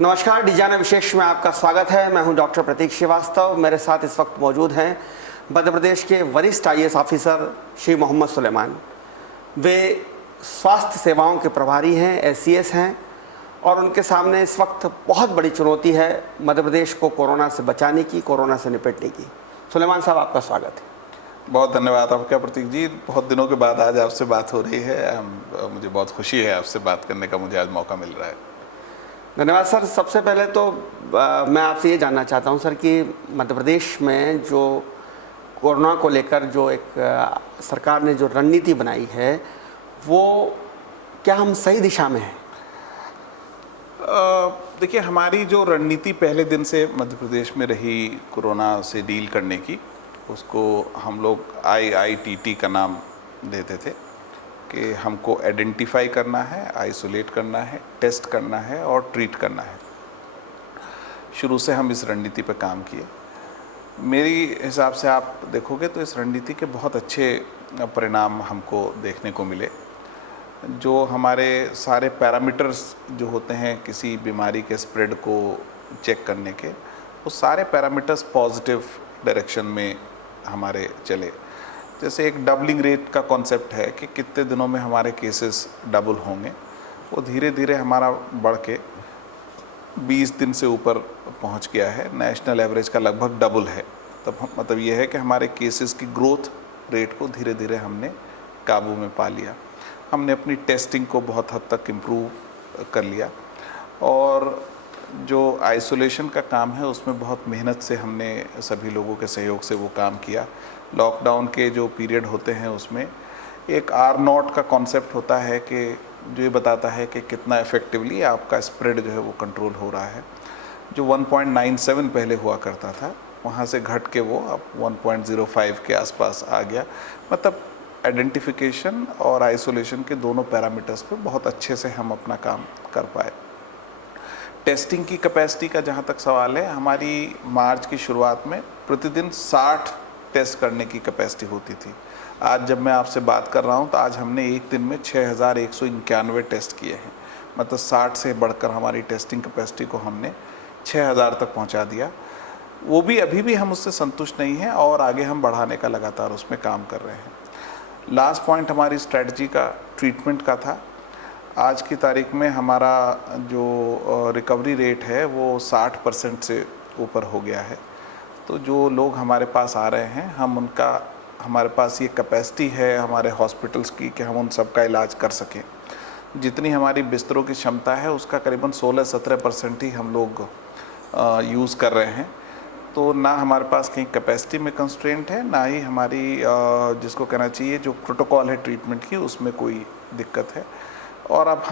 नमस्कार, डिजाना विशेष में आपका स्वागत है। मैं हूं डॉक्टर प्रतीक श्रीवास्तव। मेरे साथ इस वक्त मौजूद हैं मध्य प्रदेश के वरिष्ठ आईएएस ऑफिसर श्री मोहम्मद सुलेमान। वे स्वास्थ्य सेवाओं के प्रभारी हैं, एससीएस हैं, और उनके सामने इस वक्त बहुत बड़ी चुनौती है मध्य प्रदेश को कोरोना से बचाने की, कोरोना से निपटने की। सुलेमान साहब, आपका स्वागत है। बहुत धन्यवाद आपका प्रतीक जी। बहुत दिनों के बाद आज आपसे बात हो रही है। मुझे बहुत खुशी है आपसे बात करने का, मुझे आज मौका मिल रहा है। धन्यवाद सर। सबसे पहले तो मैं आपसे ये जानना चाहता हूँ सर कि मध्य प्रदेश में जो कोरोना को लेकर जो एक सरकार ने जो रणनीति बनाई है, वो क्या हम सही दिशा में हैं? देखिए, हमारी जो रणनीति पहले दिन से मध्य प्रदेश में रही कोरोना से डील करने की, उसको हम लोग IITT का नाम देते थे कि हमको आइडेंटिफाई करना है, आइसोलेट करना है, टेस्ट करना है और ट्रीट करना है। शुरू से हम इस रणनीति पर काम किए। मेरी हिसाब से आप देखोगे तो इस रणनीति के बहुत अच्छे परिणाम हमको देखने को मिले। जो हमारे सारे पैरामीटर्स जो होते हैं किसी बीमारी के स्प्रेड को चेक करने के, वो सारे पैरामीटर्स पॉजिटिव डायरेक्शन में हमारे चले। जैसे एक डबलिंग रेट का कॉन्सेप्ट है कि कितने दिनों में हमारे केसेस डबल होंगे, वो धीरे धीरे हमारा बढ़ के 20 दिन से ऊपर पहुंच गया है। नेशनल एवरेज का लगभग डबल है। तब मतलब ये है कि हमारे केसेस की ग्रोथ रेट को धीरे धीरे हमने काबू में पा लिया। हमने अपनी टेस्टिंग को बहुत हद तक इम्प्रूव कर लिया, और जो आइसोलेशन का काम है उसमें बहुत मेहनत से हमने सभी लोगों के सहयोग से वो काम किया। लॉकडाउन के जो पीरियड होते हैं उसमें एक R0 का कॉन्सेप्ट होता है कि जो ये बताता है कि कितना इफ़ेक्टिवली आपका स्प्रेड जो है वो कंट्रोल हो रहा है। जो 1.97 पहले हुआ करता था, वहाँ से घट के वो अब 1.05 के आसपास आ गया। मतलब आइडेंटिफिकेशन और आइसोलेशन के दोनों पैरामीटर्स पे बहुत अच्छे से हम अपना काम कर पाए। टेस्टिंग की कैपेसिटी का जहाँ तक सवाल है, हमारी मार्च की शुरुआत में प्रतिदिन 60 टेस्ट करने की कैपेसिटी होती थी। आज जब मैं आपसे बात कर रहा हूँ तो आज हमने एक दिन में 6191 टेस्ट किए हैं। मतलब 60 से बढ़कर हमारी टेस्टिंग कैपेसिटी को हमने 6000 तक पहुँचा दिया। वो भी अभी भी हम उससे संतुष्ट नहीं हैं और आगे हम बढ़ाने का लगातार उसमें काम कर रहे हैं। लास्ट पॉइंट हमारी स्ट्रैटेजी का ट्रीटमेंट का था। आज की तारीख में हमारा जो रिकवरी रेट है वो 60% से ऊपर हो गया है। तो जो लोग हमारे पास आ रहे हैं, हमारे पास ये कैपेसिटी है हमारे हॉस्पिटल्स की कि हम उन सब का इलाज कर सकें। जितनी हमारी बिस्तरों की क्षमता है उसका करीबन 16-17% ही हम लोग यूज़ कर रहे हैं। तो ना हमारे पास कहीं कैपेसिटी में कंस्ट्रेंट है, ना ही हमारी जिसको कहना चाहिए जो प्रोटोकॉल है ट्रीटमेंट की, उसमें कोई दिक्कत है। और अब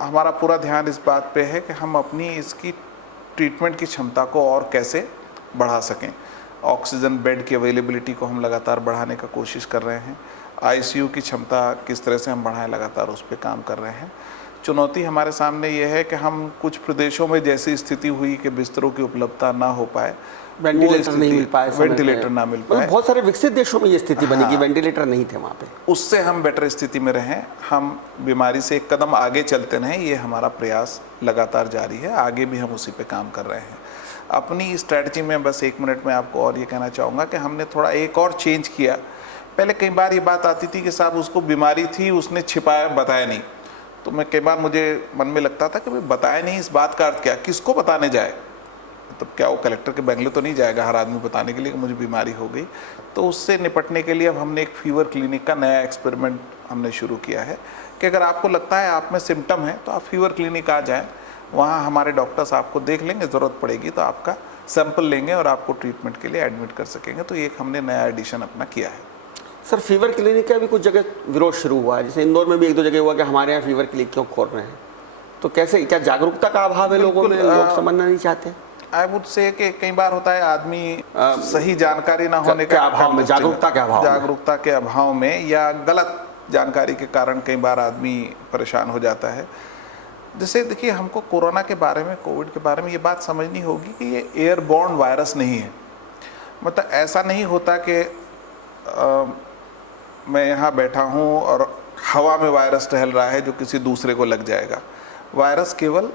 हमारा पूरा ध्यान इस बात पे है कि हम अपनी इसकी ट्रीटमेंट की क्षमता को और कैसे बढ़ा सकें। ऑक्सीजन बेड की अवेलेबिलिटी को हम लगातार बढ़ाने का कोशिश कर रहे हैं। ICU की क्षमता किस तरह से हम बढ़ाएं, लगातार उस पर काम कर रहे हैं। चुनौती हमारे सामने ये है कि हम कुछ प्रदेशों में जैसी स्थिति हुई कि बिस्तरों की उपलब्धता ना हो पाए, वेंटिलेटर नहीं मिल पाए, वेंटिलेटर ना मिल पाए। बहुत सारे विकसित देशों में ये स्थिति बनी कि वेंटिलेटर नहीं थे वहाँ पे। उससे हम बेटर स्थिति में रहें, हम बीमारी से एक कदम आगे चलते रहें, ये हमारा प्रयास लगातार जारी है। आगे भी हम उसी पे काम कर रहे हैं। अपनी स्ट्रैटेजी में बस 1 मिनट में आपको और ये कहना चाहूँगा कि हमने थोड़ा एक और चेंज किया। पहले कई बार ये बात आती थी कि साहब उसको बीमारी थी, उसने छिपाया, बताया नहीं। तो मैं कई बार मुझे मन में लगता था कि भाई बताया नहीं, इस बात का अर्थ क्या, किसको बताने जाए? मतलब क्या वो कलेक्टर के बंगले तो नहीं जाएगा हर आदमी बताने के लिए कि मुझे बीमारी हो गई? तो उससे निपटने के लिए अब हमने एक फीवर क्लिनिक का नया एक्सपेरिमेंट हमने शुरू किया है कि अगर आपको लगता है आप में सिम्टम है तो आप फीवर क्लिनिक आ जाएं। वहाँ हमारे डॉक्टर्स आपको देख लेंगे, ज़रूरत पड़ेगी तो आपका सैंपल लेंगे और आपको ट्रीटमेंट के लिए एडमिट कर सकेंगे। तो ये एक हमने नया एडिशन अपना किया है। सर, फीवर क्लिनिक का भी कुछ जगह विरोध शुरू हुआ है, जैसे इंदौर में भी 1-2 जगह हुआ कि हमारे यहाँ फीवर क्लिनिक क्यों खोल रहे हैं? तो कैसे, क्या जागरूकता का अभाव है लोगों में, लोग समझना नहीं चाहते? आई वुड से कि कई बार होता है आदमी सही जानकारी ना होने के अभाव में, जागरूकता के अभाव में या गलत जानकारी के कारण कई बार आदमी परेशान हो जाता है। जैसे देखिए, हमको कोरोना के बारे में, कोविड के बारे में ये बात समझनी होगी कि ये एयरबॉर्न वायरस नहीं है। मतलब ऐसा नहीं होता कि मैं यहाँ बैठा हूँ और हवा में वायरस टहल रहा है जो किसी दूसरे को लग जाएगा। वायरस केवल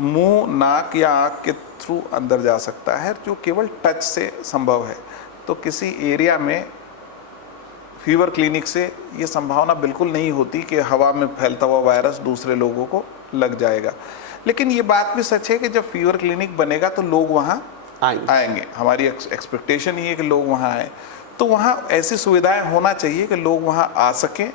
मुंह, नाक या आँख के थ्रू अंदर जा सकता है, जो केवल टच से संभव है। तो किसी एरिया में फीवर क्लिनिक से ये संभावना बिल्कुल नहीं होती कि हवा में फैलता हुआ वायरस दूसरे लोगों को लग जाएगा। लेकिन ये बात भी सच है कि जब फीवर क्लिनिक बनेगा तो लोग वहाँ आएंगे। हमारी एक्सपेक्टेशन ये है कि लोग वहाँ आए, तो वहाँ ऐसी सुविधाएं होना चाहिए कि लोग वहाँ आ सकें,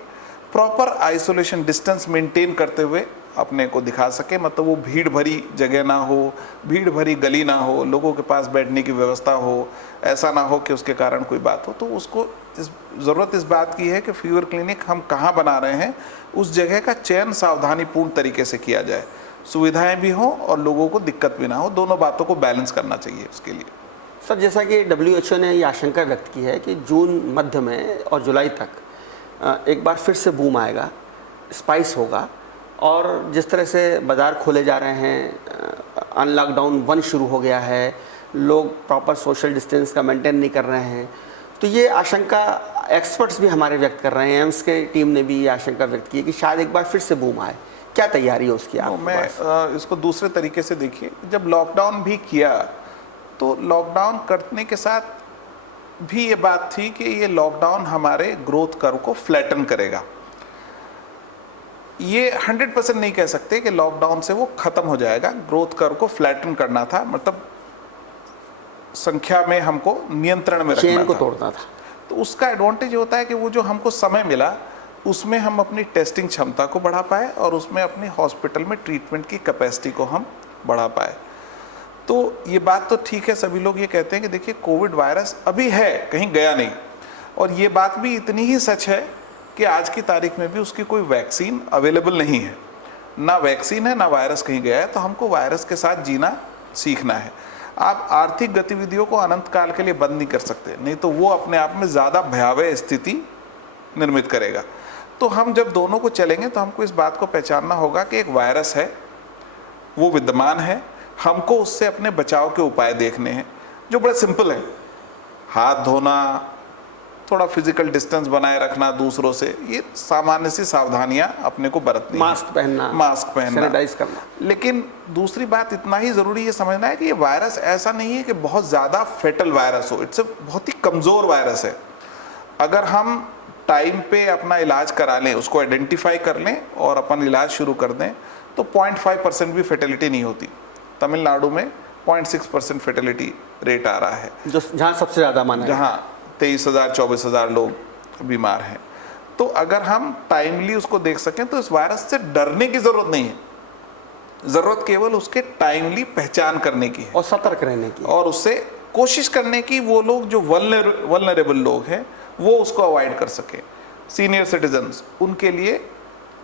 प्रॉपर आइसोलेशन डिस्टेंस मेंटेन करते हुए अपने को दिखा सके। मतलब वो भीड़ भरी जगह ना हो, भीड़ भरी गली ना हो, लोगों के पास बैठने की व्यवस्था हो, ऐसा ना हो कि उसके कारण कोई बात हो। तो उसको ज़रूरत इस बात की है कि फीवर क्लिनिक हम कहाँ बना रहे हैं, उस जगह का चयन सावधानीपूर्ण तरीके से किया जाए, सुविधाएं भी हों और लोगों को दिक्कत भी ना हो। दोनों बातों को बैलेंस करना चाहिए उसके लिए। सर, जैसा कि WHO ने ये आशंका व्यक्त की है कि जून मध्य में और जुलाई तक एक बार फिर से बूम आएगा, स्पाइस होगा, और जिस तरह से बाज़ार खोले जा रहे हैं, अनलॉकडाउन 1 शुरू हो गया है, लोग प्रॉपर सोशल डिस्टेंस का मेंटेन नहीं कर रहे हैं, तो ये आशंका एक्सपर्ट्स भी हमारे व्यक्त कर रहे हैं। एम्स के टीम ने भी ये आशंका व्यक्त की है कि शायद एक बार फिर से बूम आए। क्या तैयारी है उसकी आपके पास? मैं इसको दूसरे तरीके से देखिए, जब लॉकडाउन भी किया तो लॉकडाउन करने के साथ भी ये बात थी कि ये लॉकडाउन हमारे ग्रोथ कर्व को फ्लैटन करेगा। ये 100% नहीं कह सकते कि लॉकडाउन से वो खत्म हो जाएगा। ग्रोथ कर्व को फ्लैटन करना था, मतलब संख्या में हमको नियंत्रण में रखना चेन को था, तोड़ना था। तो उसका एडवांटेज होता है कि वो जो हमको समय मिला उसमें हम अपनी टेस्टिंग क्षमता को बढ़ा पाए और उसमें अपनी हॉस्पिटल में ट्रीटमेंट की कैपेसिटी को हम बढ़ा पाए। तो ये बात तो ठीक है, सभी लोग ये कहते हैं कि देखिए कोविड वायरस अभी है, कहीं गया नहीं, और ये बात भी इतनी ही सच है कि आज की तारीख में भी उसकी कोई वैक्सीन अवेलेबल नहीं है। ना वैक्सीन है, ना वायरस कहीं गया है, तो हमको वायरस के साथ जीना सीखना है। आप आर्थिक गतिविधियों को अनंत काल के लिए बंद नहीं कर सकते, नहीं तो वो अपने आप में ज़्यादा भयावह स्थिति निर्मित करेगा। तो हम जब दोनों को चलेंगे तो हमको इस बात को पहचानना होगा कि एक वायरस है, वो विद्यमान है, हमको उससे अपने बचाव के उपाय देखने हैं जो बड़े सिंपल हैं। हाथ धोना, थोड़ा फिजिकल डिस्टेंस बनाए रखना दूसरों से, ये सामान्य सी सावधानियां अपने को बरतनी, मास्क पहनना, सैनिटाइज करना। लेकिन दूसरी बात इतना ही ज़रूरी ये समझना है कि ये वायरस ऐसा नहीं है कि बहुत ज़्यादा फेटल वायरस हो, इट्स बहुत ही कमज़ोर वायरस है। अगर हम टाइम पे अपना इलाज करा लें, उसको आइडेंटिफाई कर लें और अपन इलाज शुरू कर दें, तो 0.5% भी फेटेलिटी नहीं होती। तमिलनाडु में 0.6% फेटेलिटी रेट आ रहा है, जो जहाँ सबसे ज़्यादा माना है, जहाँ 23,000-24,000 लोग बीमार हैं। तो अगर हम टाइमली उसको देख सकें तो इस वायरस से डरने की ज़रूरत नहीं है, ज़रूरत केवल उसके टाइमली पहचान करने की है और सतर्क रहने की, और उससे कोशिश करने की वो लोग जो वल्नरेबल लोग हैं वो उसको अवॉइड कर सके। सीनियर सिटीजन्स, उनके लिए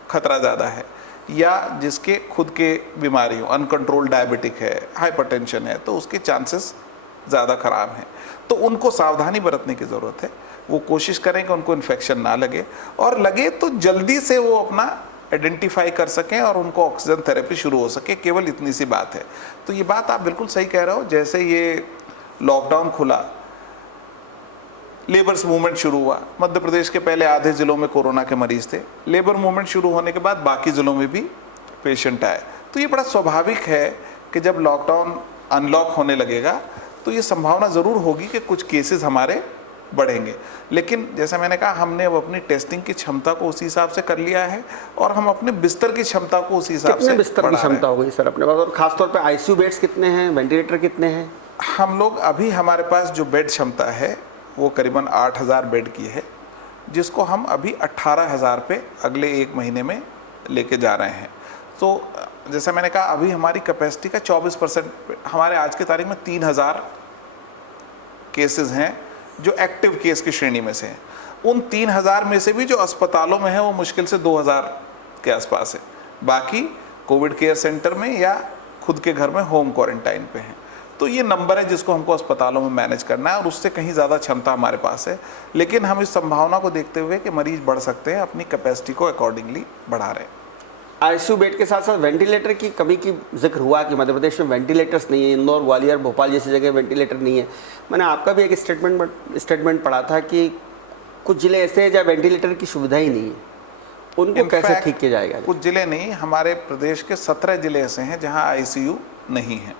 खतरा ज़्यादा है, या जिसके खुद के बीमारी हो, अनकंट्रोल्ड डायबिटिक है, हाइपरटेंशन है, तो उसके चांसेस ज़्यादा ख़राब हैं। तो उनको सावधानी बरतने की ज़रूरत है। वो कोशिश करें कि उनको इन्फेक्शन ना लगे, और लगे तो जल्दी से वो अपना आइडेंटिफाई कर सकें और उनको ऑक्सीजन थेरेपी शुरू हो सके। केवल इतनी सी बात है। तो ये बात आप बिल्कुल सही कह रहे हो। जैसे ये लॉकडाउन खुला, लेबर्स मूवमेंट शुरू हुआ, मध्य प्रदेश के पहले आधे ज़िलों में कोरोना के मरीज थे, लेबर मूवमेंट शुरू होने के बाद बाकी ज़िलों में भी पेशेंट आए। तो ये बड़ा स्वाभाविक है कि जब लॉकडाउन अनलॉक होने लगेगा तो ये संभावना ज़रूर होगी कि कुछ केसेस हमारे बढ़ेंगे। लेकिन जैसा मैंने कहा, हमने अब अपनी टेस्टिंग की क्षमता को उसी हिसाब से कर लिया है और हम अपने बिस्तर की क्षमता को उसी हिसाब से बिस्तर की क्षमता हो गई सर अपने पास, और खासतौर पे आईसीयू बेड्स कितने हैं, वेंटिलेटर कितने हैं? हम लोग अभी हमारे पास जो बेड क्षमता है वो करीबन 8,000 बेड की है, जिसको हम अभी 18,000 पे अगले 1 महीने में लेके जा रहे हैं। तो जैसा मैंने कहा, अभी हमारी कैपेसिटी का 24%, हमारे आज की तारीख में 3,000 केसेस हैं जो एक्टिव केस की श्रेणी में से हैं। उन 3,000 में से भी जो अस्पतालों में है वो मुश्किल से 2,000 के आसपास है, बाकी कोविड केयर सेंटर में या खुद के घर में होम क्वारंटाइन पे हैं। तो ये नंबर है जिसको हमको अस्पतालों में मैनेज करना है, और उससे कहीं ज़्यादा क्षमता हमारे पास है। लेकिन हम इस संभावना को देखते हुए कि मरीज बढ़ सकते हैं, अपनी कैपेसिटी को अकॉर्डिंगली बढ़ा रहे हैं। आईसीयू बेड के साथ साथ वेंटिलेटर की कमी की जिक्र हुआ कि मध्य प्रदेश में वेंटिलेटर्स नहीं है, इंदौर, ग्वालियर, भोपाल जैसी जगह वेंटिलेटर नहीं है। मैंने आपका भी एक स्टेटमेंट पढ़ा था कि कुछ ज़िले ऐसे हैं जहाँ वेंटिलेटर की सुविधा ही नहीं है, उनको कैसे इनफैक्ट ठीक किया जाएगा? कुछ जिले नहीं, हमारे प्रदेश के 17 जिले ऐसे हैं जहां आईसीयू नहीं है।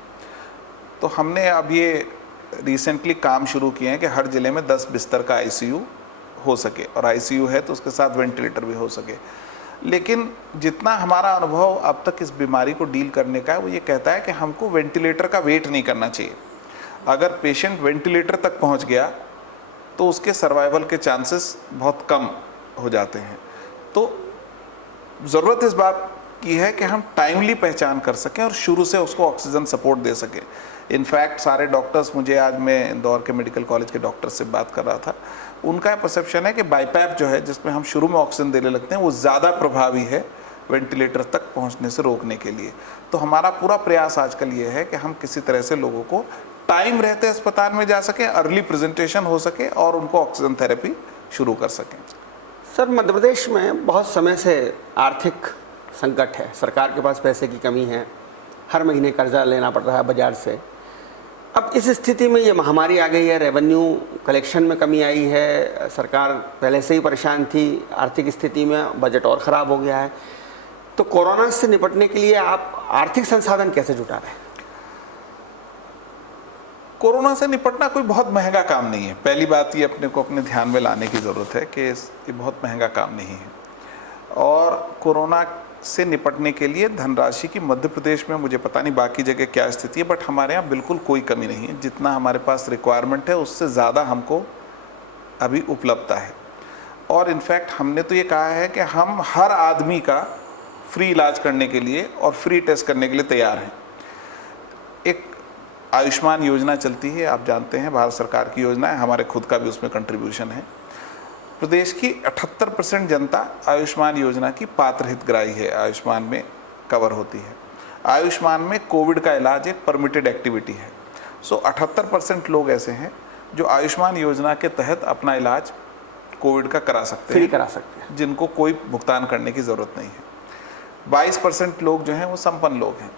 तो हमने अब ये रिसेंटली काम शुरू किए हैं कि हर जिले में 10 बिस्तर का आईसीयू हो सके, और आईसीयू है तो उसके साथ वेंटिलेटर भी हो सके। लेकिन जितना हमारा अनुभव अब तक इस बीमारी को डील करने का है, वो ये कहता है कि हमको वेंटिलेटर का वेट नहीं करना चाहिए। अगर पेशेंट वेंटिलेटर तक पहुंच गया तो उसके सर्वाइवल के चांसेस बहुत कम हो जाते हैं। तो ज़रूरत इस बात की है कि हम टाइमली पहचान कर सकें और शुरू से उसको ऑक्सीजन सपोर्ट दे सकें। इनफैक्ट सारे डॉक्टर्स, मुझे आज मैं इंदौर के मेडिकल कॉलेज के डॉक्टर से बात कर रहा था, उनका परसेप्शन है कि बाईपैप जो है, जिसमें हम शुरू में ऑक्सीजन देने लगते हैं, वो ज़्यादा प्रभावी है वेंटिलेटर तक पहुंचने से रोकने के लिए। तो हमारा पूरा प्रयास आजकल ये है कि हम किसी तरह से लोगों को टाइम रहते अस्पताल में जा सकें, अर्ली प्रेजेंटेशन हो सके और उनको ऑक्सीजन थेरेपी शुरू कर सकें। सर, मध्य प्रदेश में बहुत समय से आर्थिक संकट है, सरकार के पास पैसे की कमी है, हर महीने कर्जा लेना पड़ रहा है बाजार से। अब इस स्थिति में ये महामारी आ गई है, रेवेन्यू कलेक्शन में कमी आई है, सरकार पहले से ही परेशान थी, आर्थिक स्थिति में बजट और ख़राब हो गया है। तो कोरोना से निपटने के लिए आप आर्थिक संसाधन कैसे जुटा रहे हैं? कोरोना से निपटना कोई बहुत महंगा काम नहीं है। पहली बात ये अपने को अपने ध्यान में लाने की ज़रूरत है कि ये बहुत महंगा काम नहीं है। और कोरोना से निपटने के लिए धनराशि की मध्य प्रदेश में, मुझे पता नहीं बाकी जगह क्या स्थिति है, बट हमारे यहाँ बिल्कुल कोई कमी नहीं है। जितना हमारे पास रिक्वायरमेंट है उससे ज़्यादा हमको अभी उपलब्धता है। और इनफैक्ट हमने तो ये कहा है कि हम हर आदमी का फ्री इलाज करने के लिए और फ्री टेस्ट करने के लिए तैयार हैं। एक आयुष्मान योजना चलती है, आप जानते हैं, भारत सरकार की योजना है, हमारे खुद का भी उसमें कंट्रीब्यूशन है। प्रदेश की 78% जनता आयुष्मान योजना की पात्र हितग्राही है, आयुष्मान में कवर होती है। आयुष्मान में कोविड का इलाज एक परमिटेड एक्टिविटी है। सो 78% लोग ऐसे हैं जो आयुष्मान योजना के तहत अपना इलाज कोविड का करा सकते हैं, फ्री करा सकते हैं, जिनको कोई भुगतान करने की ज़रूरत नहीं है। 22% लोग जो हैं वो संपन्न लोग हैं।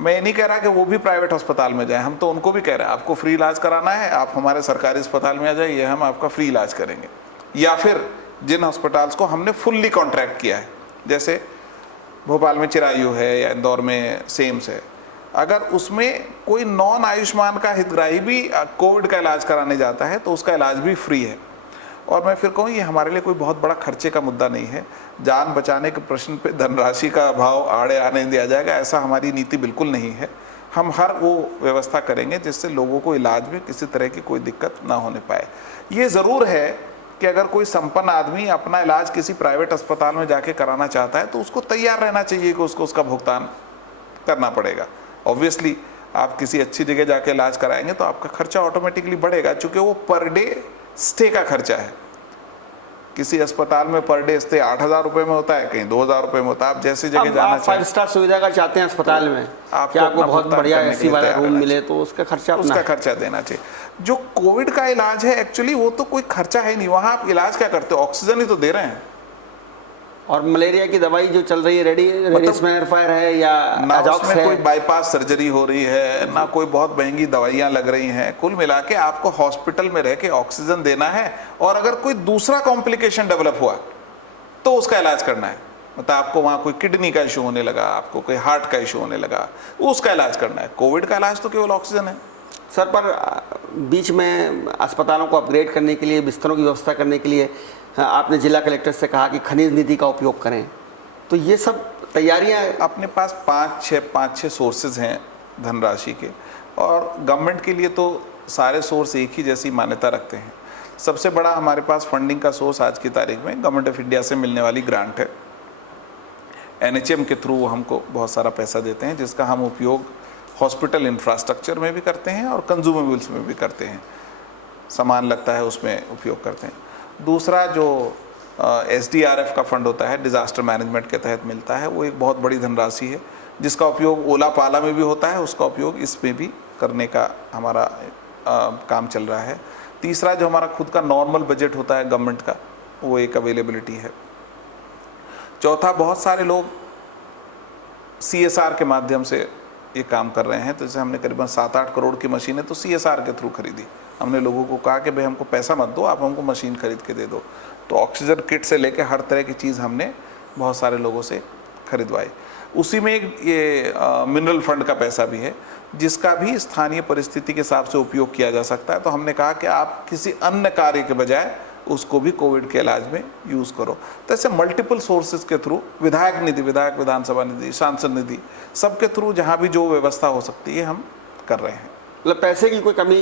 मैं ये नहीं कह रहा कि वो भी प्राइवेट अस्पताल में जाएं, हम तो उनको भी कह रहे हैं आपको फ्री इलाज कराना है, आप हमारे सरकारी अस्पताल में आ जाइए, हम आपका फ्री इलाज करेंगे। या फिर जिन अस्पताल्स को हमने फुल्ली कॉन्ट्रैक्ट किया है, जैसे भोपाल में चिरायु है या इंदौर में सेम्स है, अगर उसमें कोई नॉन आयुष्मान का हितग्राही भी कोविड का इलाज कराने जाता है तो उसका इलाज भी फ्री है। और मैं फिर कहूँ ये हमारे लिए कोई बहुत बड़ा खर्चे का मुद्दा नहीं है। जान बचाने के प्रश्न पे धनराशि का अभाव आड़े आने दिया जाएगा, ऐसा हमारी नीति बिल्कुल नहीं है। हम हर वो व्यवस्था करेंगे जिससे लोगों को इलाज में किसी तरह की कोई दिक्कत ना होने पाए। ये ज़रूर है कि अगर कोई संपन्न आदमी अपना इलाज किसी प्राइवेट अस्पताल में जाके कराना चाहता है तो उसको तैयार रहना चाहिए कि उसको उसका भुगतान करना पड़ेगा। ऑब्वियसली आप किसी अच्छी जगह जाके इलाज कराएंगे तो आपका खर्चा ऑटोमेटिकली बढ़ेगा, चूँकि वो पर डे स्टे का खर्चा है। किसी अस्पताल में पर डे स्टे 8,000 रुपये में होता है, कहीं 2,000 रुपये में होता है। आप जैसी जगह जाना चाहें, 5 स्टार सुविधा का चाहते हैं अस्पताल में, आपको बहुत बढ़िया एसी वाला रूम मिले तो उसका खर्चा देना चाहिए। जो कोविड का इलाज है एक्चुअली वो तो कोई खर्चा है नहीं, वहाँ आप इलाज क्या करते हो, ऑक्सीजन ही तो दे रहे हैं। और मलेरिया की दवाई जो चल रही है रेमडेसिविर है या अजॉक्स है, कोई बाईपास सर्जरी हो रही है ना, कोई बहुत महंगी दवाइयाँ लग रही हैं। कुल मिला के आपको हॉस्पिटल में रह के ऑक्सीजन देना है, और अगर कोई दूसरा कॉम्प्लिकेशन डेवलप हुआ तो उसका इलाज करना है। मतलब आपको वहाँ कोई किडनी का इशू होने लगा, आपको कोई हार्ट का इशू होने लगा, उसका इलाज करना है। कोविड का इलाज तो केवल ऑक्सीजन है। सर, पर बीच में अस्पतालों को अपग्रेड करने के लिए, बिस्तरों की व्यवस्था करने के लिए आपने जिला कलेक्टर से कहा कि खनिज निधि का उपयोग करें, तो ये सब तैयारियां अपने पास 5-6 सोर्सेज हैं धनराशि के, और गवर्नमेंट के लिए तो सारे सोर्स एक ही जैसी मान्यता रखते हैं। सबसे बड़ा हमारे पास फंडिंग का सोर्स आज की तारीख में गवर्नमेंट ऑफ इंडिया से मिलने वाली ग्रांट है। NHM के थ्रू हमको बहुत सारा पैसा देते हैं, जिसका हम उपयोग हॉस्पिटल इंफ्रास्ट्रक्चर में भी करते हैं और कंज्यूमेबल्स में भी करते हैं। सामान लगता है उसमें उपयोग करते हैं। दूसरा जो SDRF का फंड होता है, डिज़ास्टर मैनेजमेंट के तहत मिलता है, वो एक बहुत बड़ी धनराशि है जिसका उपयोग ओला पाला में भी होता है, उसका उपयोग इसमें भी करने का हमारा काम चल रहा है। तीसरा जो हमारा खुद का नॉर्मल बजट होता है गवर्नमेंट का, वो एक अवेलेबिलिटी है। चौथा, बहुत सारे लोग CSR के माध्यम से ये काम कर रहे हैं। तो जैसे हमने करीबन 7-8 करोड़ की मशीनें तो CSR के थ्रू खरीदी। हमने लोगों को कहा कि भाई हमको पैसा मत दो, आप हमको मशीन खरीद के दे दो। तो ऑक्सीजन किट से लेकर हर तरह की चीज़ हमने बहुत सारे लोगों से खरीदवाई। उसी में एक ये मिनरल फंड का पैसा भी है जिसका भी स्थानीय परिस्थिति के हिसाब से उपयोग किया जा सकता है। तो हमने कहा कि आप किसी अन्य कार्य के बजाय उसको भी कोविड के इलाज में यूज़ करो। तो ऐसे मल्टीपल सोर्सेज के थ्रू विधायक निधि, विधायक विधानसभा निधि, सांसद निधि, सबके थ्रू जहाँ भी जो व्यवस्था हो सकती है हम कर रहे हैं। मतलब पैसे की कोई कमी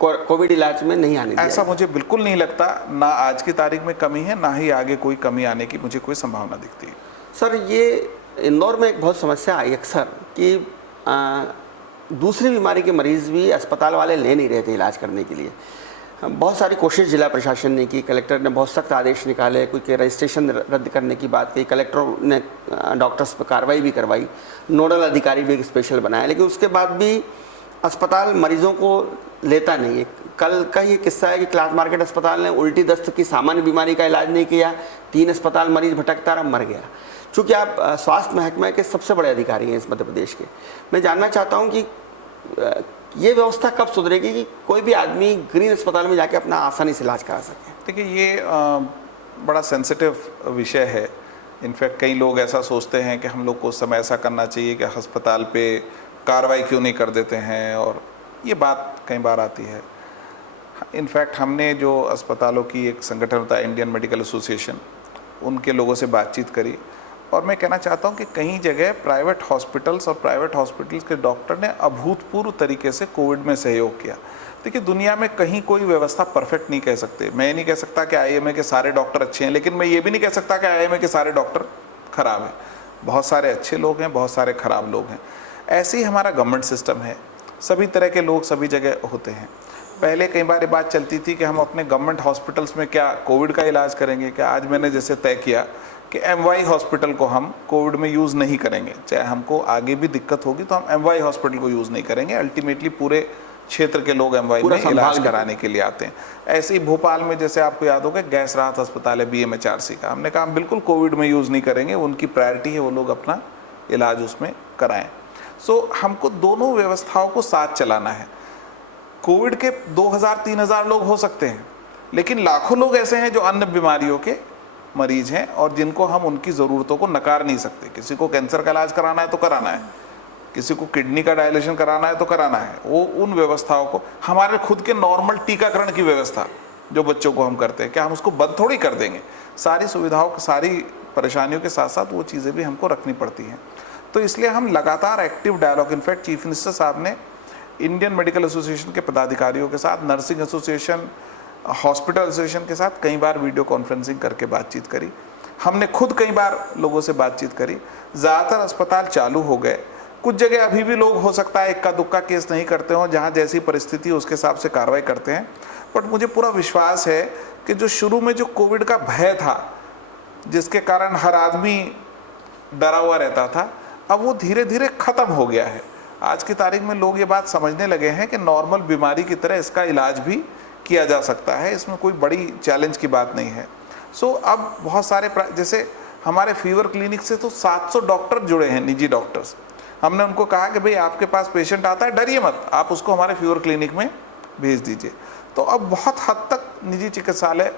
कोविड इलाज में नहीं आने दी ऐसा मुझे बिल्कुल नहीं लगता, ना आज की तारीख में कमी है, ना ही आगे कोई कमी आने की मुझे कोई संभावना दिखती है। सर, ये इंदौर में एक बहुत समस्या आई अक्सर कि दूसरी बीमारी के मरीज़ भी अस्पताल वाले ले नहीं रहे थे इलाज करने के लिए। बहुत सारी कोशिश जिला प्रशासन ने की, कलेक्टर ने बहुत सख्त आदेश निकाले, कोई के रजिस्ट्रेशन रद्द करने की बात कही, कलेक्टरों ने डॉक्टर्स पर कार्रवाई भी करवाई, नोडल अधिकारी भी एक स्पेशल बनाया, लेकिन उसके बाद भी अस्पताल मरीजों को लेता नहीं है। कल का ये किस्सा है कि क्लाथ मार्केट अस्पताल ने उल्टी दस्त की सामान्य बीमारी का इलाज नहीं किया, 3 अस्पताल मरीज भटकता रहा, मर गया। चूँकि आप स्वास्थ्य महकमे के सबसे बड़े अधिकारी हैं इस मध्य प्रदेश के, मैं जानना चाहता हूँ कि ये व्यवस्था कब सुधरेगी कि कोई भी आदमी ग्रीन अस्पताल में जाके अपना आसानी से इलाज करा सके? देखिए, ये बड़ा सेंसिटिव विषय है। इनफैक्ट कई लोग ऐसा सोचते हैं कि हम लोग को उस समय ऐसा करना चाहिए कि अस्पताल पे कार्रवाई क्यों नहीं कर देते हैं, और ये बात कई बार आती है। इनफैक्ट हमने जो अस्पतालों की एक संगठन होता है इंडियन मेडिकल एसोसिएशन, उनके लोगों से बातचीत करी, और मैं कहना चाहता हूँ कि कई जगह प्राइवेट हॉस्पिटल्स और प्राइवेट हॉस्पिटल्स के डॉक्टर ने अभूतपूर्व तरीके से कोविड में सहयोग किया। देखिए, दुनिया में कहीं कोई व्यवस्था परफेक्ट नहीं कह सकते। मैं ये नहीं कह सकता कि आईएमए के सारे डॉक्टर अच्छे हैं, लेकिन मैं ये भी नहीं कह सकता कि आईएमए के सारे डॉक्टर खराब हैं। बहुत सारे अच्छे लोग हैं, बहुत सारे खराब लोग हैं। ऐसे ही हमारा गवर्नमेंट सिस्टम है, सभी तरह के लोग सभी जगह होते हैं। पहले कई बार ये बात चलती थी कि हम अपने गवर्नमेंट हॉस्पिटल्स में क्या कोविड का इलाज करेंगे क्या। आज मैंने जैसे तय किया कि एमवाई हॉस्पिटल को हम कोविड में यूज़ नहीं करेंगे, चाहे हमको आगे भी दिक्कत होगी तो हम एमवाई हॉस्पिटल को यूज़ नहीं करेंगे। अल्टीमेटली पूरे क्षेत्र के लोग एमवाई में इलाज कराने के लिए आते हैं। ऐसे ही भोपाल में जैसे आपको याद होगा गैस राहत अस्पताल है BMHRC का, हमने कहा हम बिल्कुल कोविड में यूज़ नहीं करेंगे, उनकी प्रायोरिटी है वो लोग अपना इलाज उसमें कराएं। सो हमको दोनों व्यवस्थाओं को साथ चलाना है। कोविड के 2000-3000 लोग हो सकते हैं, लेकिन लाखों लोग ऐसे हैं जो अन्य बीमारियों के मरीज हैं और जिनको हम उनकी ज़रूरतों को नकार नहीं सकते। किसी को कैंसर का इलाज कराना है तो कराना है, किसी को किडनी का डायलिशन कराना है तो कराना है। वो उन व्यवस्थाओं को, हमारे खुद के नॉर्मल टीकाकरण की व्यवस्था जो बच्चों को हम करते हैं, क्या हम उसको बंद थोड़ी कर देंगे? सारी सुविधाओं, सारी परेशानियों के साथ साथ वो चीज़ें भी हमको रखनी पड़ती हैं। तो इसलिए हम लगातार active dialogue, in fact chief minister साहब ने इंडियन मेडिकल एसोसिएशन के पदाधिकारियों के साथ, नर्सिंग एसोसिएशन, हॉस्पिटल एसोसिएशन के साथ कई बार वीडियो कॉन्फ्रेंसिंग करके बातचीत करी। हमने खुद कई बार लोगों से बातचीत करी। ज़्यादातर अस्पताल चालू हो गए, कुछ जगह अभी भी लोग हो सकता है इक्का दुक्का केस नहीं करते हों, जहाँ जैसी परिस्थिति उसके हिसाब से कार्रवाई करते हैं। बट मुझे पूरा विश्वास है कि जो शुरू में जो कोविड का भय था, जिसके कारण हर आदमी डरा हुआ रहता था, अब वो धीरे धीरे ख़त्म हो गया है। आज की तारीख में लोग ये बात समझने लगे हैं कि नॉर्मल बीमारी की तरह इसका इलाज भी किया जा सकता है, इसमें कोई बड़ी चैलेंज की बात नहीं है। सो अब बहुत सारे, जैसे हमारे फीवर क्लिनिक से तो 700 डॉक्टर जुड़े हैं, निजी डॉक्टर्स। हमने उनको कहा कि भाई आपके पास पेशेंट आता है, डरिए मत, आप उसको हमारे फीवर क्लिनिक में भेज दीजिए। तो अब बहुत हद तक निजी चिकित्सालय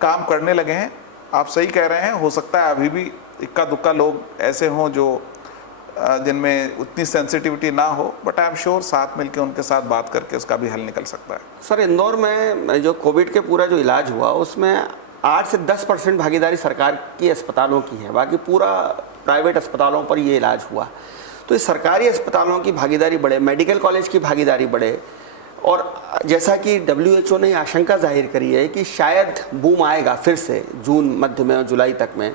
काम करने लगे हैं। आप सही कह रहे हैं, हो सकता है अभी भी इक्का दुक्का लोग ऐसे हों जो जिनमें उतनी सेंसिटिविटी ना हो, बट आई एम श्योर साथ मिलकर उनके साथ बात करके उसका भी हल निकल सकता है। सर, इंदौर में जो कोविड के पूरा जो इलाज हुआ उसमें 8 से 10% भागीदारी सरकार की अस्पतालों की है, बाकी पूरा प्राइवेट अस्पतालों पर ये इलाज हुआ। तो इस सरकारी अस्पतालों की भागीदारी बढ़े, मेडिकल कॉलेज की भागीदारी बढ़े, और जैसा कि WHO ने आशंका जाहिर करी है कि शायद बूम आएगा फिर से जून मध्य में और जुलाई तक में,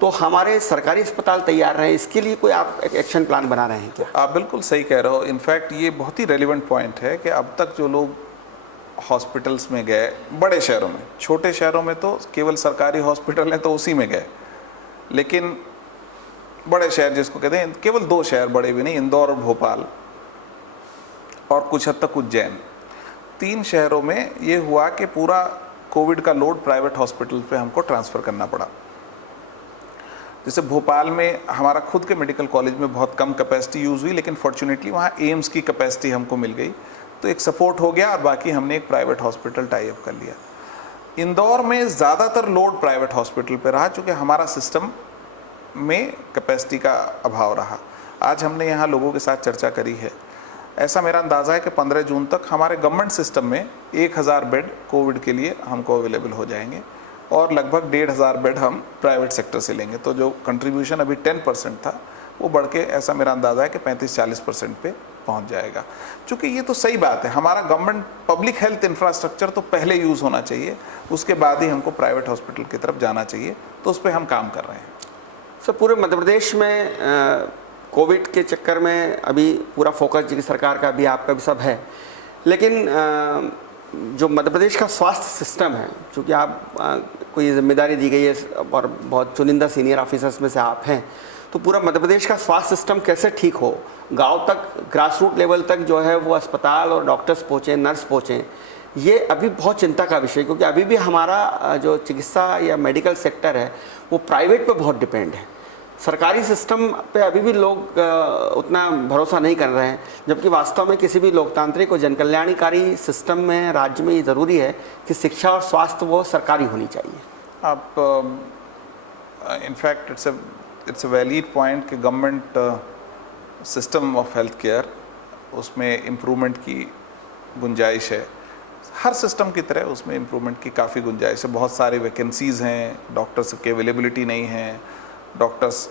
तो हमारे सरकारी अस्पताल तैयार रहे, इसके लिए कोई आप एक एक्शन प्लान बना रहे हैं क्या? आप बिल्कुल सही कह रहे हो। इनफैक्ट ये बहुत ही रेलिवेंट पॉइंट है कि अब तक जो लोग हॉस्पिटल्स में गए, बड़े शहरों में, छोटे शहरों में तो केवल सरकारी हॉस्पिटल हैं तो उसी में गए, लेकिन बड़े शहर जिसको कहते हैं, केवल 2 शहर, बड़े भी नहीं, इंदौर और भोपाल और कुछ हद तक उज्जैन, 3 शहरों में ये हुआ कि पूरा कोविड का लोड प्राइवेट हॉस्पिटल पे हमको ट्रांसफ़र करना पड़ा। जैसे भोपाल में हमारा खुद के मेडिकल कॉलेज में बहुत कम कैपेसिटी यूज़ हुई, लेकिन फॉर्चुनेटली वहाँ एम्स की कैपेसिटी हमको मिल गई, तो एक सपोर्ट हो गया और बाकी हमने एक प्राइवेट हॉस्पिटल टाई अप कर लिया। इंदौर में ज़्यादातर लोड प्राइवेट हॉस्पिटल पे रहा, चूँकि हमारा सिस्टम में कैपेसिटी का अभाव रहा। आज हमने यहाँ लोगों के साथ चर्चा करी है, ऐसा मेरा अंदाज़ा है कि 15 जून तक हमारे गवर्नमेंट सिस्टम में 1000 बेड कोविड के लिए हमको अवेलेबल हो जाएंगे और लगभग 1500 बेड हम प्राइवेट सेक्टर से लेंगे। तो जो कंट्रीब्यूशन अभी 10% था वो बढ़ के ऐसा मेरा अंदाज़ा है कि 35-40% पे पहुंच जाएगा। चूँकि ये तो सही बात है, हमारा गवर्नमेंट पब्लिक हेल्थ इंफ्रास्ट्रक्चर तो पहले यूज़ होना चाहिए, उसके बाद ही हमको प्राइवेट हॉस्पिटल की तरफ जाना चाहिए, तो उस पर हम काम कर रहे हैं। सर, पूरे मध्य प्रदेश में कोविड के चक्कर में अभी पूरा फोकस जी सरकार का भी, आपका भी सब है, लेकिन जो मध्य प्रदेश का स्वास्थ्य सिस्टम है, चूँकि आप कोई जिम्मेदारी दी गई है और बहुत चुनिंदा सीनियर ऑफिसर्स में से आप हैं, तो पूरा मध्य प्रदेश का स्वास्थ्य सिस्टम कैसे ठीक हो, गांव तक, ग्रास रूट लेवल तक जो है वो अस्पताल और डॉक्टर्स पहुँचें, नर्स पहुँचें, ये अभी बहुत चिंता का विषय, क्योंकि अभी भी हमारा जो चिकित्सा या मेडिकल सेक्टर है वो प्राइवेट पे बहुत डिपेंड है। सरकारी सिस्टम पे अभी भी लोग उतना भरोसा नहीं कर रहे हैं, जबकि वास्तव में किसी भी लोकतांत्रिक और जनकल्याणकारी सिस्टम में, राज्य में ये ज़रूरी है कि शिक्षा और स्वास्थ्य वो सरकारी होनी चाहिए। आप in fact it's a valid point कि government system of health care, उसमें इम्प्रूवमेंट की गुंजाइश है। हर सिस्टम की तरह उसमें इम्प्रूवमेंट की काफ़ी गुंजाइश है। बहुत सारी वैकेंसीज़ हैं, डॉक्टर्स की अवेलेबिलिटी नहीं है, डॉक्टर्स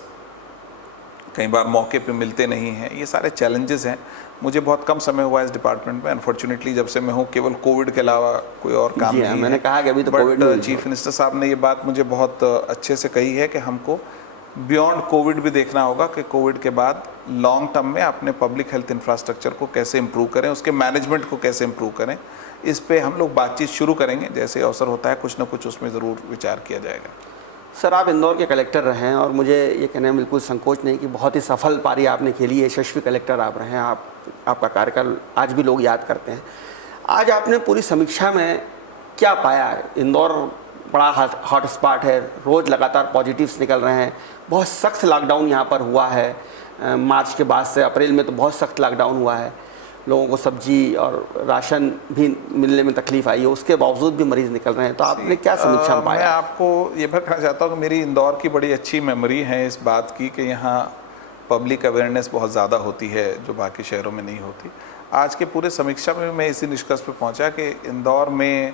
कई बार मौके पे मिलते नहीं हैं, ये सारे चैलेंजेस हैं। मुझे बहुत कम समय हुआ इस डिपार्टमेंट में, अनफॉर्चुनेटली जब से मैं हूँ केवल कोविड के अलावा कोई और काम नहीं है। मैंने कहा कि अभी तो कोविड, बट चीफ मिनिस्टर साहब ने ये बात मुझे बहुत अच्छे से कही है कि हमको बियॉन्ड कोविड भी देखना होगा कि कोविड के बाद लॉन्ग टर्म में अपने पब्लिक हेल्थ इंफ्रास्ट्रक्चर को कैसे इम्प्रूव करें, उसके मैनेजमेंट को कैसे इम्प्रूव करें। इस पे हम लोग बातचीत शुरू करेंगे, जैसे अवसर होता है कुछ ना कुछ उसमें ज़रूर विचार किया जाएगा। सर, आप इंदौर के कलेक्टर रहे हैं और मुझे ये कहने में बिल्कुल संकोच नहीं कि बहुत ही सफल पारी आपने खेली है, यशस्वी कलेक्टर आप रहे हैं, आपका कार्यकाल आज भी लोग याद करते हैं। आज आपने पूरी समीक्षा में क्या पाया है? इंदौर बड़ा हॉट स्पॉट है, रोज़ लगातार पॉजिटिव्स निकल रहे हैं, बहुत सख्त लॉकडाउन यहाँ पर हुआ है, मार्च के बाद से अप्रैल में तो बहुत सख्त लॉकडाउन हुआ है, लोगों को सब्जी और राशन भी मिलने में तकलीफ आई है, उसके बावजूद भी मरीज़ निकल रहे हैं। तो आपने क्या समीक्षा में पाया? मैं आपको ये भी कहना चाहता हूँ कि मेरी इंदौर की बड़ी अच्छी मेमोरी है इस बात की कि यहाँ पब्लिक अवेयरनेस बहुत ज़्यादा होती है जो बाकी शहरों में नहीं होती। आज के पूरे समीक्षा में मैं इसी निष्कर्ष पे पहुँचा कि इंदौर में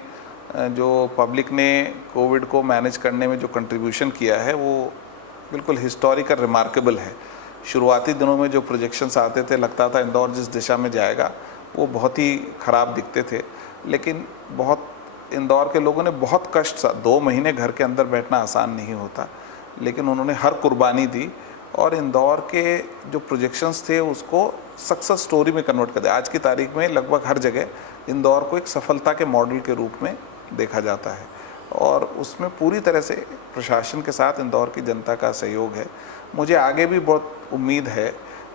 जो पब्लिक ने कोविड को मैनेज करने में जो कंट्रीब्यूशन किया है वो बिल्कुल हिस्टोरिकल रिमार्केबल है। शुरुआती दिनों में जो प्रोजेक्शंस आते थे, लगता था इंदौर जिस दिशा में जाएगा वो बहुत ही ख़राब दिखते थे, लेकिन बहुत इंदौर के लोगों ने बहुत कष्ट, 2 महीने घर के अंदर बैठना आसान नहीं होता, लेकिन उन्होंने हर कुर्बानी दी और इंदौर के जो प्रोजेक्शंस थे उसको सक्सेस स्टोरी में कन्वर्ट कर दिया। आज की तारीख में लगभग हर जगह इंदौर को एक सफलता के मॉडल के रूप में देखा जाता है और उसमें पूरी तरह से प्रशासन के साथ इंदौर की जनता का सहयोग है। मुझे आगे भी बहुत उम्मीद है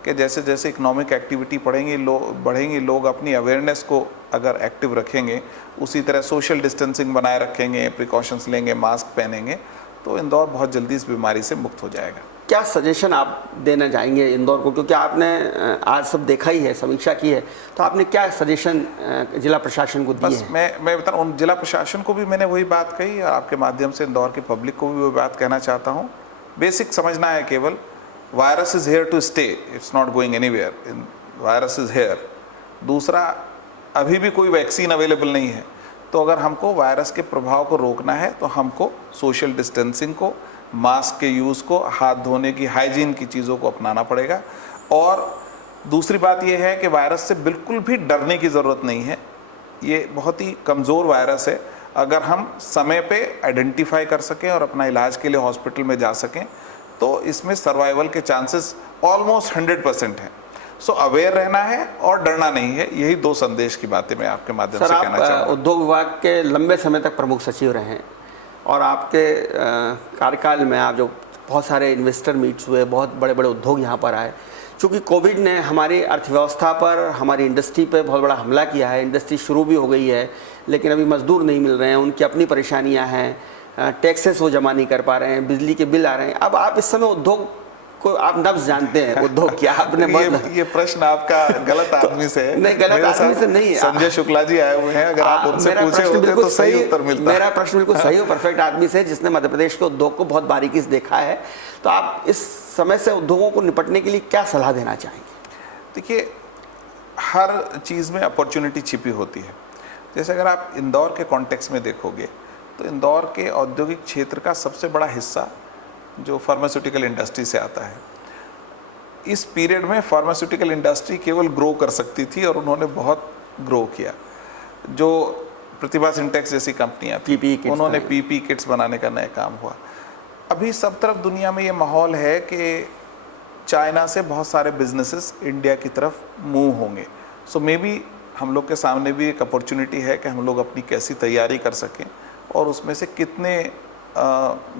कि जैसे जैसे इकोनॉमिक एक्टिविटी बढ़ेंगी, लोग अपनी अवेयरनेस को अगर एक्टिव रखेंगे, उसी तरह सोशल डिस्टेंसिंग बनाए रखेंगे, प्रिकॉशंस लेंगे, मास्क पहनेंगे, तो इंदौर बहुत जल्दी इस बीमारी से मुक्त हो जाएगा। क्या सजेशन आप देना चाहेंगे इंदौर को, क्योंकि आपने आज सब देखा ही है, समीक्षा की है, तो आपने क्या सजेशन जिला प्रशासन को दिए? बस मैं बता रहा हूँ, जिला प्रशासन को भी मैंने वही बात कही और आपके माध्यम से इंदौर की पब्लिक को भी वही बात कहना चाहता हूँ। बेसिक समझना है केवल, virus is here to stay, it's not going anywhere, virus is here. दूसरा, अभी भी कोई वैक्सीन अवेलेबल नहीं है, तो अगर हमको वायरस के प्रभाव को रोकना है तो हमको सोशल डिस्टेंसिंग को, मास्क के यूज़ को, हाथ धोने की, हाइजीन की चीज़ों को अपनाना पड़ेगा। और दूसरी बात यह है कि वायरस से बिल्कुल भी डरने की ज़रूरत नहीं है, ये बहुत ही कमज़ोर वायरस है। अगर हम समय पे आइडेंटिफाई कर सकें और अपना इलाज के लिए हॉस्पिटल में जा सकें तो इसमें सर्वाइवल के चांसेस ऑलमोस्ट 100% हैं। सो अवेयर रहना है और डरना नहीं है, यही 2 संदेश की बातें मैं आपके माध्यम से कहना चाहूँगा। सर, आप उद्योग विभाग के लंबे समय तक प्रमुख सचिव रहे हैं और आपके कार्यकाल में आप जो बहुत सारे इन्वेस्टर मीट्स हुए, बहुत बड़े बड़े उद्योग यहाँ पर आए। चूँकि कोविड ने हमारी अर्थव्यवस्था पर, हमारी इंडस्ट्री पर बहुत बड़ा हमला किया है, इंडस्ट्री शुरू भी हो गई है लेकिन अभी मजदूर नहीं मिल रहे हैं, उनकी अपनी परेशानियाँ हैं, टैक्सेस वो जमा नहीं कर पा रहे हैं, बिजली के बिल आ रहे हैं। अब आप इस समय उद्योग को आप नब्ज जानते हैं उद्योग क्या आपने ये प्रश्न आपका गलत आदमी से है। नहीं, गलत आदमी से नहीं है। संजय शुक्ला जी आए हुए हैं, अगर आप उनसे पूछे होते तो सही उत्तर मिलता। मेरा प्रश्न बिल्कुल सही और परफेक्ट आदमी से, जिसने मध्य प्रदेश के उद्योग को बहुत बारीकी से देखा है। तो आप इस समय से उद्योगों को निपटने के लिए क्या सलाह देना चाहेंगे? देखिए, हर चीज़ में अपॉर्चुनिटी छिपी होती है। जैसे अगर आप इंदौर के कॉन्टेक्स्ट में देखोगे तो इंदौर के औद्योगिक क्षेत्र का सबसे बड़ा हिस्सा जो फार्मास्यूटिकल इंडस्ट्री से आता है। इस पीरियड में फार्मास्यूटिकल इंडस्ट्री केवल ग्रो कर सकती थी और उन्होंने बहुत ग्रो किया। जो प्रतिभा सिंटेक्स जैसी कंपनियां थी, उन्होंने पीपी किट्स बनाने का नया काम हुआ। अभी सब तरफ दुनिया में ये माहौल है कि चाइना से बहुत सारे बिजनेसेस इंडिया की तरफ मूव होंगे। सो मे बी हम लोग के सामने भी एक अपॉर्चुनिटी है कि हम लोग अपनी कैसी तैयारी कर सकें और उसमें से कितने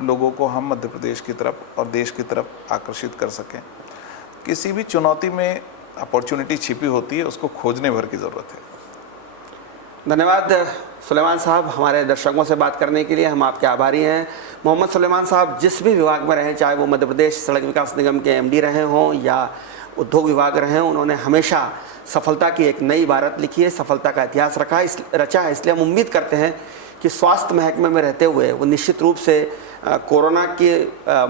लोगों को हम मध्य प्रदेश की तरफ और देश की तरफ आकर्षित कर सकें। किसी भी चुनौती में अपॉर्चुनिटी छिपी होती है, उसको खोजने भर की ज़रूरत है। धन्यवाद सुलेमान साहब, हमारे दर्शकों से बात करने के लिए हम आपके आभारी हैं। मोहम्मद सुलेमान साहब जिस भी विभाग में रहें, चाहे वो मध्य प्रदेश सड़क विकास निगम के एमडी रहे हों या उद्योग विभाग रहे हों, उन्होंने हमेशा सफलता की एक नई इबारत लिखी है, सफलता का इतिहास रचा है। इसलिए हम उम्मीद करते हैं कि स्वास्थ्य महकमे में रहते हुए वो निश्चित रूप से कोरोना की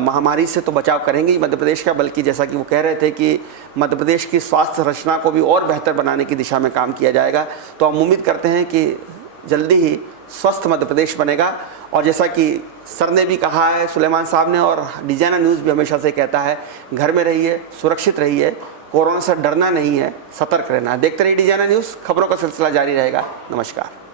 महामारी से तो बचाव करेंगे ही मध्य प्रदेश का, बल्कि जैसा कि वो कह रहे थे कि मध्य प्रदेश की स्वास्थ्य संरचना को भी और बेहतर बनाने की दिशा में काम किया जाएगा। तो हम उम्मीद करते हैं कि जल्दी ही स्वस्थ मध्य प्रदेश बनेगा। और जैसा कि सर ने भी कहा है, सुलेमान साहब ने, और डिजाइनर न्यूज़ भी हमेशा से कहता है, घर में रहिए, सुरक्षित रहिए, कोरोना से डरना नहीं है, सतर्क रहना है। देखते रहिए डिजाइनर न्यूज़, खबरों का सिलसिला जारी रहेगा। नमस्कार।